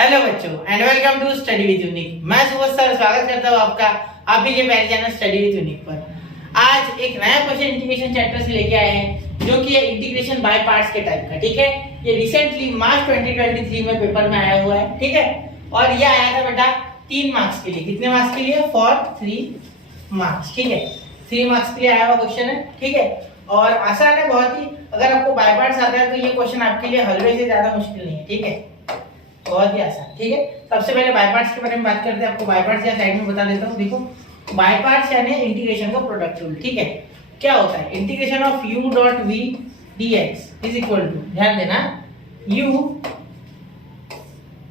Hello बच्चों and welcome to study with unique. मैं सुबह सर स्वागत करता हूँ आपका आप ही के प्यारे चैनल स्टडी विद यूनिक पर। आज एक नया क्वेश्चन इंटीग्रेशन चैप्टर से लेके आए हैं जो कि है इंटीग्रेशन बाय पार्ट्स के टाइप का। ठीक है, ये रिसेंटली मार्च 2023 में पेपर में आया हुआ है। ठीक है, और ये आया था बेटा 3 मार्क्स के लिए। कितने मार्क्स के लिए? For 3 marks. ठीक है, 3 मार्क्स के लिए आया हुआ क्वेश्चन है। ठीक है, और आसान है बहुत ही। अगर आपको बाय पार्ट्स आता है तो ये क्वेश्चन आपके लिए हलवे से ज्यादा मुश्किल नहीं है। ठीक है, बहुत ही आसान। ठीक है, सबसे पहले बाय पार्ट्स के बारे में बात करते हैं। आपको बाय पार्ट्स या साइड में बता देता हूँ। देखो, बाय पार्ट्स यानी इंटीग्रेशन का प्रोडक्ट रूल। ठीक है, क्या होता है? Integration of u dot v dx is equal to, ध्यान देना, u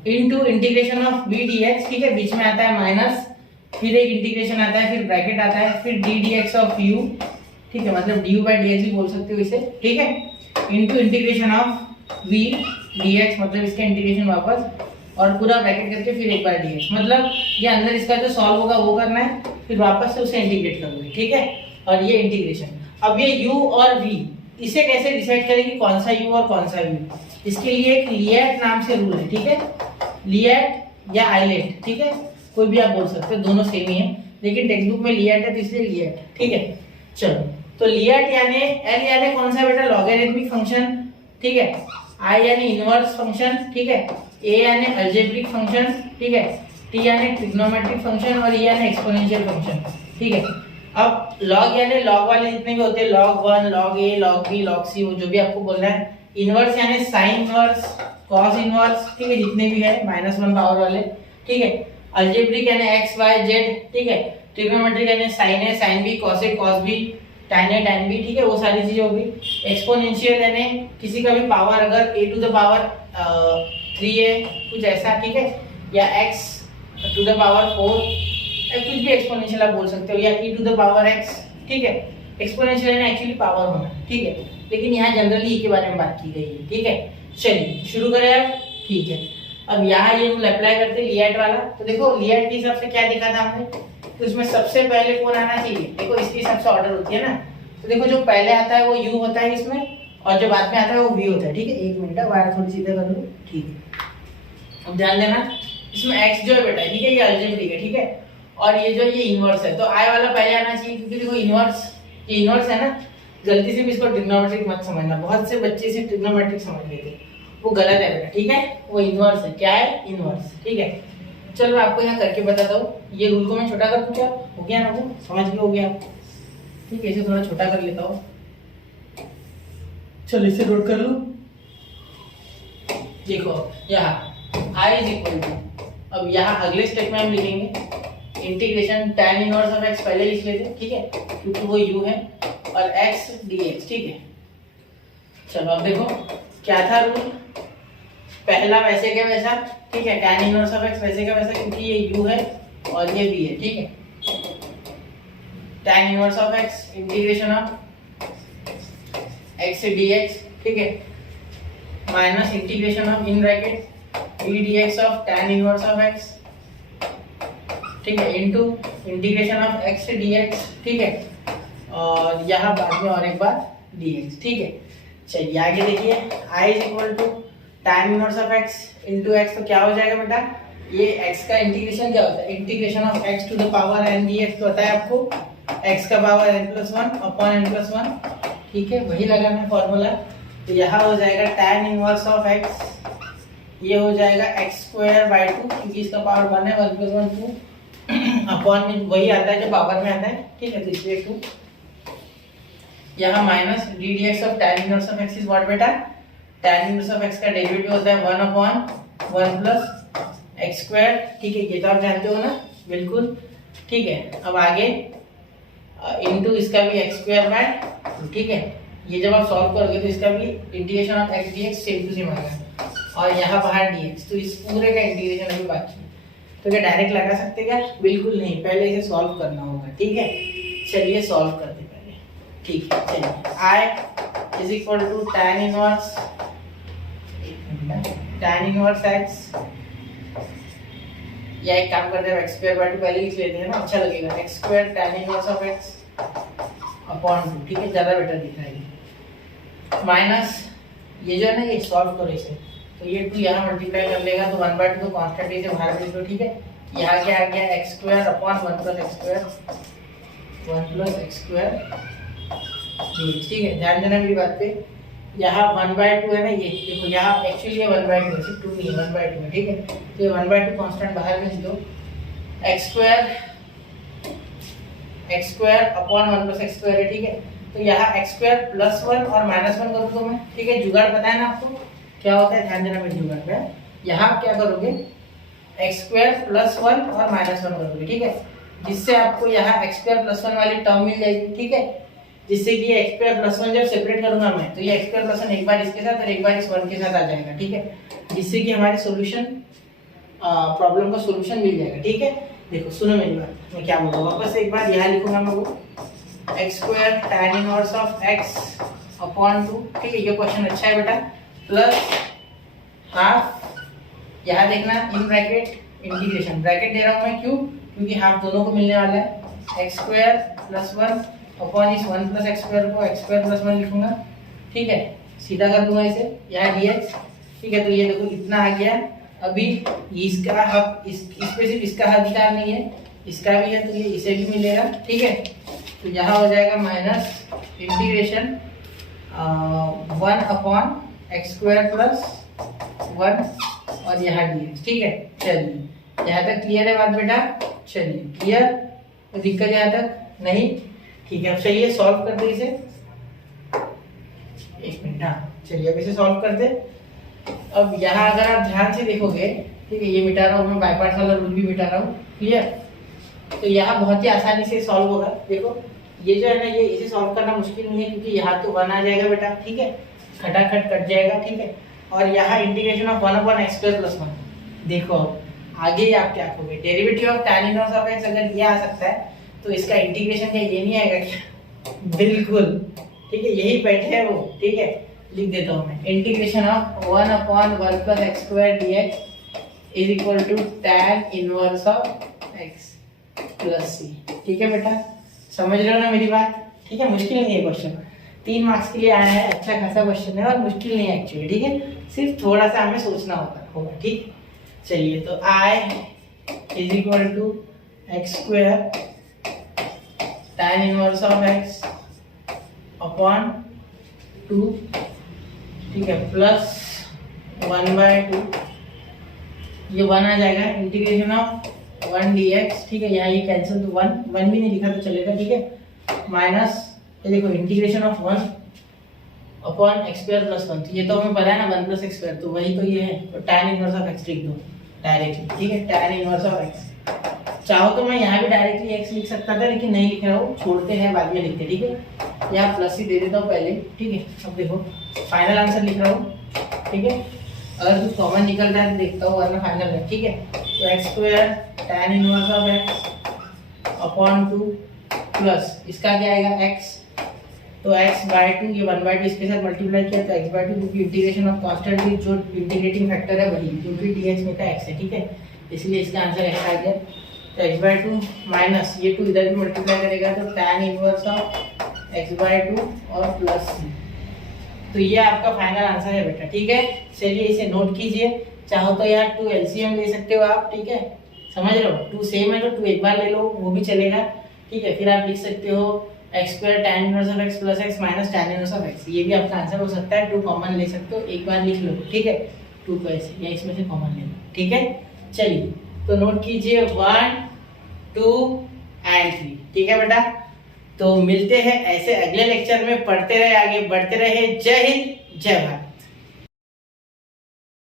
into integration of v dx। ठीक है, बीच में आता है माइनस, फिर एक इंटीग्रेशन आता है, फिर ब्रैकेट आता है, फिर d dx ऑफ u। ठीक है, मतलब du by dx भी बोल सकते हो इसे। ठीक है, into integration of v dx, मतलब इसका इंटीग्रेशन वापस, और पूरा ब्रैकेट करके फिर एक बार dx। मतलब ये अंदर इसका जो सॉल्व होगा वो करना है, फिर वापस से उसे इंटीग्रेट करोगे। ठीक है, और ये इंटीग्रेशन। अब ये u और v, इसे कैसे डिसाइड करेंगे कौन सा u और कौन सा v? इसके लिए एक लिएट नाम से रूल है। ठीक है, लिएट या आइलेट। ठीक है, कोई भी आप बोल सकते हो, दोनों सेम ही है, लेकिन टेक्स्ट बुक में लिएट है तो इसलिए लिएट। ठीक है, चलो, तो लिएट यानी एल यानी कौन सा बेटा? Logarithmic function. ठीक है, आई यानी इनवर्स फंक्शन। ठीक है, ए यानी अलजेब्रिक फंक्शन। ठीक है, टी यानी ट्रिग्नोमेट्रिक फंक्शन, और ई यानी एक्सपोनेंशियल फंक्शन। ठीक है, अब लॉग यानी लॉग वाले जितने भी होते हैं, लॉग 1, लॉग ए, लॉग बी, लॉग सी, जो भी आपको बोलना है। इनवर्स यानी साइन इनवर्स, कॉस इनवर्स। ठीक है, जितने भी है -1 पावर वाले। ठीक है, अलजेब्रिक यानी एक्स वाई जेड। ठीक है, ट्रिग्नोमेट्रिक यानी sine A, sine B, cos A, cos B, tan a tan b। ठीक है, वो सारी चीजें होगी। एक्सपोनेंशियल यानी किसी का भी पावर, अगर a to the power 3a कुछ ऐसा। ठीक है, या x टू द पावर 4, कुछ भी एक्सपोनेंशियल आप बोल सकते हो, या e to the power x। ठीक है, एक्सपोनेंशियल यानी एक्चुअली पावर होना। ठीक है, लेकिन यहाँ जनरली e के बारे में बात की गई है। ठीक है, चलिए शुरू करें अब। ठीक है, अब यहाँ ये रूल अप्लाई करते हैं लिएट वाला। तो देखो, लिएट के हिसाब से क्या देखा था हमने, तो इसमें सबसे पहले कौन आना चाहिए? देखो, इसके हिसाब से ऑर्डर होती है ना। तो देखो, जो पहले आता है वो u होता है इसमें, और जो बाद में आता है वो v होता है। ठीक है, एक मिनट, वायर थोड़ी सीधा कर लो। ठीक है, अब ध्यान देना, इसमें x जो है बेटा, ठीक है, ये अलजेब्रिक है। ठीक है, और ये जो ये इनवर्स है, तो i वाला पहले आना चाहिए, क्योंकि देखो इनवर्स, ये इनवर्स है ना। गलती से भी इसको ट्रिग्नोमेट्रिक मत समझना, बहुत से बच्चे इसे ट्रिग्नोमेट्रिक समझ लेते हैं, वो गलत है बेटा। ठीक है, वो इनवर्स है। क्या है? इनवर्स। ठीक है, चलो मैं आपको यहाँ करके बताता हूँ। ये रूल को मैं छोटा कर दूं क्या? हो गया ना, वो समझ गए? हो गया। ठीक है, इसे थोड़ा छोटा कर लेता हूँ। चलो इसे नोट कर लो। देखो यहाँ i इज इक्वल टू, अब यहाँ अगले स्टेप में हम लिखेंगे integration tan inverse of x, पहले लिख लेते हैं। ठीक है, क्योंकि वो u है, और x dx। ठीक है, चलो अब देखो क्या था रूल, पहला वैसे क्या वैसा। ठीक है, tan इनवर्स ऑफ x वैसे क्या वैसा, क्योंकि ये u है और ये v है। ठीक है, tan inverse of x integration of x से dx। ठीक है, minus integration of in bracket v dx of tan inverse of x। ठीक है, इनटू इंटीग्रेशन ऑफ x से dx। ठीक है, और यहाँ बाद में और एक बार dx। ठीक है, चलिए आगे देखिए, i is equal to tan inverse of x into x, तो क्या हो जाएगा बेटा? ये x का इंटीग्रेशन क्या होता है? Integration of x to the power n dx, तो होता है आपको x का पावर n+1 अपॉन n+1। ठीक है, वही लगाना है फॉर्मूला। तो यहाँ हो जाएगा tan इनवर्स ऑफ x, ये हो जाएगा x²/2, क्योंकि इसका पावर 1 है, 1+1 2 अपॉन में वही आता है जो पावर में आता है। ठीक है, तो इसलिए 2, यहाँ minus d dx of tan inverse of x is what बेटा? tan इनवर्स ऑफ x का डेरिवेटिव होता है 1/1 प्लस x²। ठीक है, ये तो आप जानते हो ना, बिल्कुल। ठीक है, अब आगे इनटू इसका भी x²/2। ठीक है, ये जब आप सॉल्व करोगे तो इसका भी integration of x dx same to same आएगा, और यहाँ बाहर dx। तो इस पूरे का इंटीग्रेशन अभी बाकी है, तो क्या डायरेक्ट लगा सकते क्या? बिल्कुल नहीं, पहले इसे सॉल्व करना होगा। ठीक है, चलिए सॉल्व करते पहले। ठीक है, चलिए i is equal to tan inverse x, या एक काम करते हैं x²/2 पहले लिख लेते हैं ना, अच्छा लगेगा। x² tan inverse of x upon 2। ठीक है, ज्यादा बेटर दिख रहा है। माइनस ये जो है ना, ये सॉल्व करो इसे, तो ये 2 यहाँ मल्टीप्लाई कर लेगा तो 1/2 तो कांस्टेंट ही से बाहर भेज दो, ठीक है। यहाँ क्या आ गया x square upon 1 plus x square ठीक है। ध्यान देना मेरी बात पे, यहाँ 1/2 है ना, ये देखो यहाँ एक्चुअली ये 1/2 है, सिर्फ 2 नहीं है, 1/2 है, ठीक है। तो ये 1/2 कांस्टेंट बाहर भेज दो, x square upon 1 plus x square है, ठीक है। तो यहाँ x स्क्वायर प्लस 1 और माइनस 1 कर दो मैं, ठीक है। जुगाड़ पता है ना आपको क्या होता है, ध्यान देना मेरे जुगाड़ पे। यहाँ क्या करोगे, x स्क्वायर प्लस 1 और माइनस 1 करोगे, ठीक है। जिससे आपको यहाँ x स्क्वायर प्लस 1 वाली टर्म मिल जाएगी, ठीक है। जिससे कि x स्क्वायर प्लस 1 जब सेपरेट करूंगा मैं तो ये x स्क्वायर प्लस 1 एक बार इसके साथ और एक बार इस 1 के साथ आ जाएगा, ठीक है। जिससे कि हमारे सॉल्यूशन प्रॉब्लम का सॉल्यूशन मिल जाएगा, ठीक है। देखो सुनो मेरी बात, मैं क्या बोल रहा हूँ वापस एक बार यहाँ लिखूंगा मैं, वो x square tan inverse of x upon 2, ठीक है। ये क्वेश्चन अच्छा है बेटा, प्लस हाफ, यहाँ देखना इन ब्रैकेट इंटीग्रेशन, ब्रैकेट दे रहा हूँ मैं क्यों, क्योंकि हाफ दोनों को मिलने वाला है। x स्क्वायर प्लस 1 अपॉन इस 1 प्लस x स्क्वायर को x स्क्वायर प्लस 1 लिखूंगा, ठीक है। सीधा कर दूंगा इसे, यहाँ dx, ठीक है। तो ये देखो इतना आ गया। अभी इसका हक इस पे सिर्फ इसका अधिकार नहीं है, इसका भी है, तो ये इसे भी मिलेगा, ठीक है। तो यहाँ हो जाएगा minus integration 1 upon x square plus 1 और यहाँ dx, ठीक है। चलिए यहाँ तक क्लियर है बात बेटा, चलिए क्लियर, तो दिक्कत यहाँ तक नहीं, ठीक है। अब चलिए सॉल्व करते इसे, एक मिनट, हाँ चलिए अब इसे सॉल्व करते। अब यहाँ अगर आप ध्यान से देखोगे, ठीक है, ये मिटा रहा हूँ मैं, बाय पार्ट्स वाला रूल भी मिटा रहा हूँ, क्लियर। तो यहाँ बहुत ही आसानी से सॉल्व होगा। देखो ये जो है ना, ये इसे सॉल्व करना मुश्किल नहीं है, क्योंकि यहाँ तो 1 आ जाएगा बेटा, ठीक है, खटाखट कट जाएगा, ठीक है। और यहाँ integration of 1 upon x square plus 1, देखो आगे आप क्या करोगे, derivative of tan inverse of x अगर ये आ सकता है तो इसका इंटीग्रेशन क्या ये नहीं आएगा क्या, बिल्कुल, ठीक है, यही बैठे है वो, ठीक है। लिख देता हूँ मैं, integration of 1 upon 1 plus x square dx is equal to tan inverse of x plus c, ठीक है बेटा, समझ रहे हो ना मेरी बात, ठीक है। मुश्किल नहीं है क्वेश्चन, 3 मार्क्स के लिए आया है, अच्छा खासा क्वेश्चन है और मुश्किल नहीं है एक्चुअली, ठीक है। सिर्फ थोड़ा सा हमें सोचना होगा, ठीक। चलिए तो I is equal to x square tan inverse of x upon 2, ठीक है, प्लस 1/2, ये 1 आ जाएगा, इंटीग्रेशन ऑफ 1 dx, ठीक है। यहाँ ये कैंसिल, तो 1 भी नहीं लिखा तो चलेगा, ठीक है। माइनस ये देखो integration of 1 upon x square plus 1, ये तो हमें पता है ना 1 प्लस x स्क्वायर, तो वही तो ये है, तो tan इनवर्स ऑफ x लिख दो डायरेक्टली, ठीक है, tan इनवर्स ऑफ x। चाहो तो मैं यहाँ भी डायरेक्टली x लिख सकता था, लेकिन नहीं लिख रहा हूँ, छोड़ते हैं बाद में लिखते, ठीक है। यहाँ प्लस ही दे देता हूँ पहले, ठीक है। अब देखो फाइनल आंसर लिख रहा हूँ, ठीक है। अगर कुछ कॉमन निकल रहा है तो देखता हूँ, वरना फाइनल है, ठीक है। तो x square tan inverse of x upon 2 plus इसका क्या आएगा x, तो x/2, ये 1/2 इसके साथ मल्टीप्लाई किया तो x/2, क्योंकि इंटीग्रेशन ऑफ कांस्टेंट जो इंटीग्रेटिंग फैक्टर है वही, क्योंकि dx में का x है, ठीक है, इसलिए इसका आंसर x आ गया। तो x/2 माइनस ये 2 इधर भी मल्टीप्लाई करेगा तो tan इनवर्स ऑफ x/2 और प्लस c, तो ये आपका फाइनल आंसर है बेटा, ठीक है। चलिए इसे नोट कीजिए, चाहो तो यार 2 LCM ले सकते हो आप, ठीक है, समझ रहे हो, 2 सेम है तो 2 एक बार ले लो, वो भी चलेगा, ठीक है। फिर आप लिख सकते हो x square tan inverse of x plus x minus tan inverse of x, ये भी आपका आंसर हो सकता है। 2 कॉमन ले सकते हो, एक बार लिख लो, ठीक है, 2 को ऐसे या इसमें से कॉमन ले लो, ठीक है। चलिए तो नोट कीजिए 1, 2 एंड 3, ठीक है बेटा। तो मिलते हैं ऐसे अगले लेक्चर में, पढ़ते रहे, आगे बढ़ते रहे। जय हिंद, जय भारत।